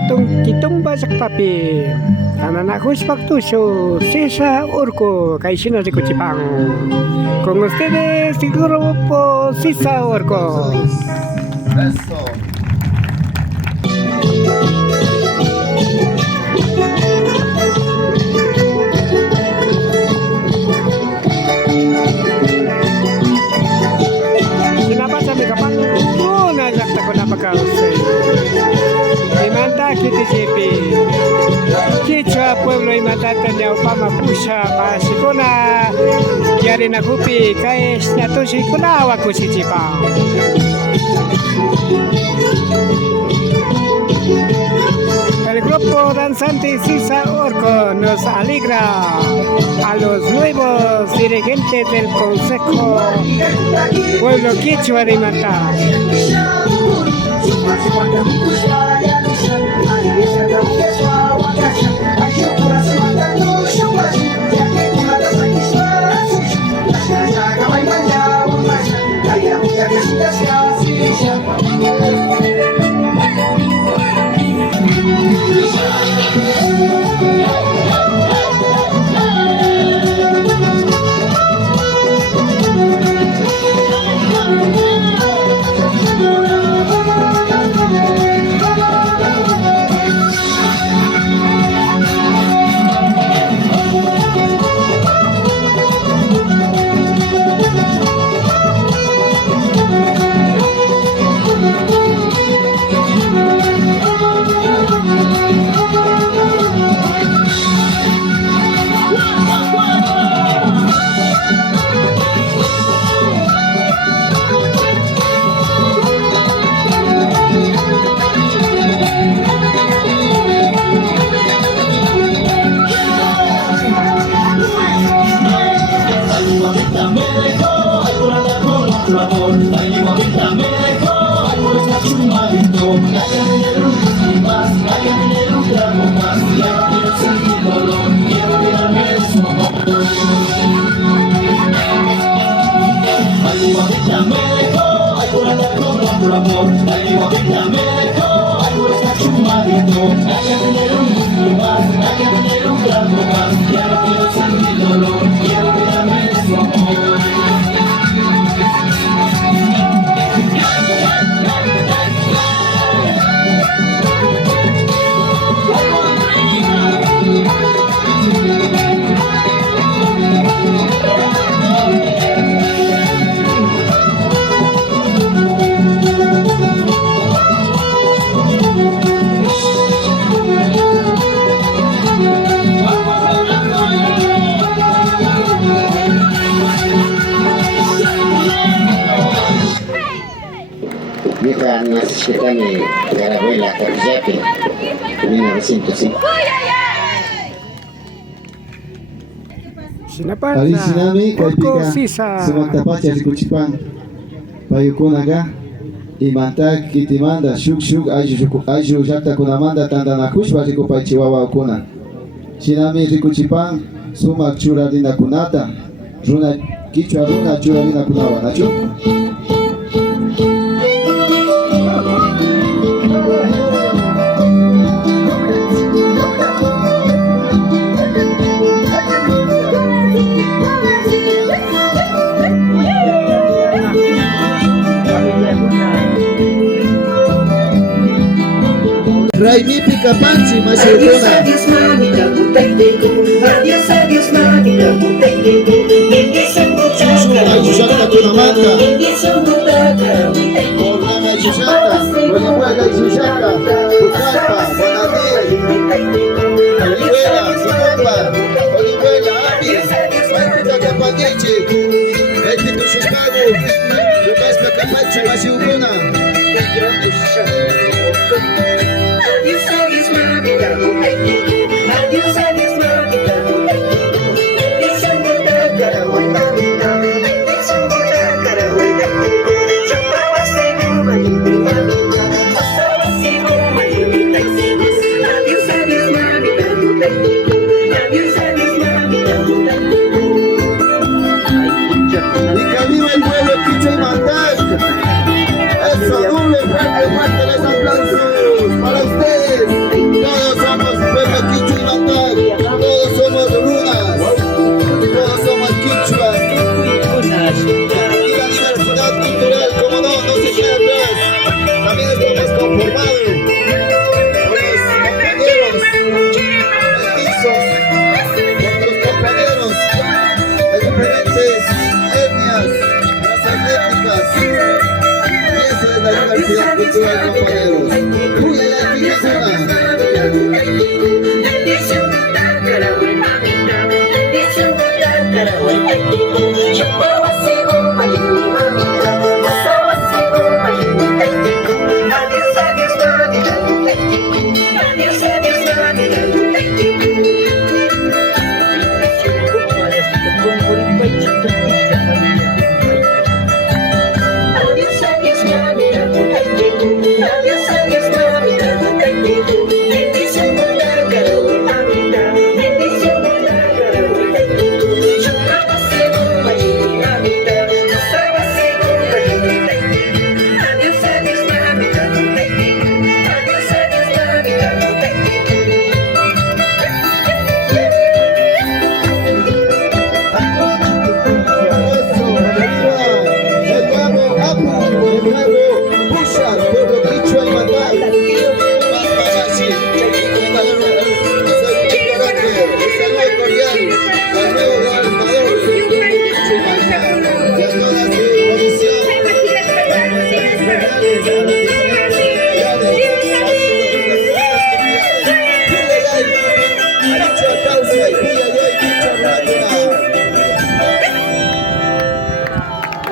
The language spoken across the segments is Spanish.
hatun kitumba sakpapi tananahushpak tusho sisa urco kaishina rikuchipang con ustedes seguro po sisa urco. Eso. Sinapasa mi kapang una sakta ko napakausay. Imanta kiti sipi. Kichwa pueblo imanta tanya upama pusha masikuna yari na kupi kais natusi kuna wakusicipang. El grupo danzante Sisa Orco nos alegra a los nuevos dirigentes del Consejo Pueblo Quichua de Imantá. Mika nasishikani Garabuela Kakijape 1905. Sinapasa Sinami Orco kaibigan Sisa. sumagtapat sa Kuchipang payukunaga imanta kitimanda shuk ayu jata kunamanda tanda nakush bariku pay chihuahua kuna Sinami rikuchipang sumak churadina kunata runa kichwa runa churadina kunawa nachu Raimi Picapanchi, Adiós, adiós, mami, la botella con. Adiós, mami, la botella con. Empieza a Ayushanta kunamanda empieza a botar, Orlana Ayushanta Buenamuela Ayushanta Pucallpa Bonadí Olivuela Sinomba Olivuela Abi Maikuta Capagueche Elpito Shuspago Lupaspa Capachi Masiukuna adiós, adiós, mami, la botella con. Adiós, adiós, mami, la botella con. Empieza a botar, carahuela, empieza a botar, carahuela. Chupaba seguro, pasaba seguro, adiós, adiós, mami, la botella con. Adiós, adiós, mami, la botella con. Y que viva el pueblo Quichua y Mantac. Eso, doble fuerte, fuerte, les compañeros. Puyala, Quijana.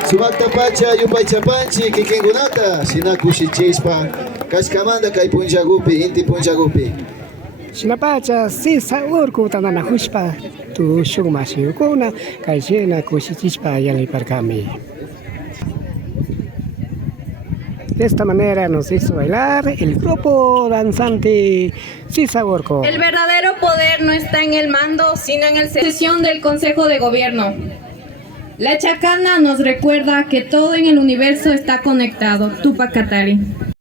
Sumaktapacha yupay chapanchi kikingunata sinakusichispa kashkamanta kay punllagupi inti punllagupi. Shinapacha sisa urku tanana hushpa tu shugmashi ukuna kaychina kushichishpa yaliparkami. De esta manera nos hizo bailar el grupo danzante Sisa Urco. El verdadero poder no está en el mando, sino en la sesión del Consejo de Gobierno. La chacana nos recuerda que todo en el universo está conectado. Tupac Katari.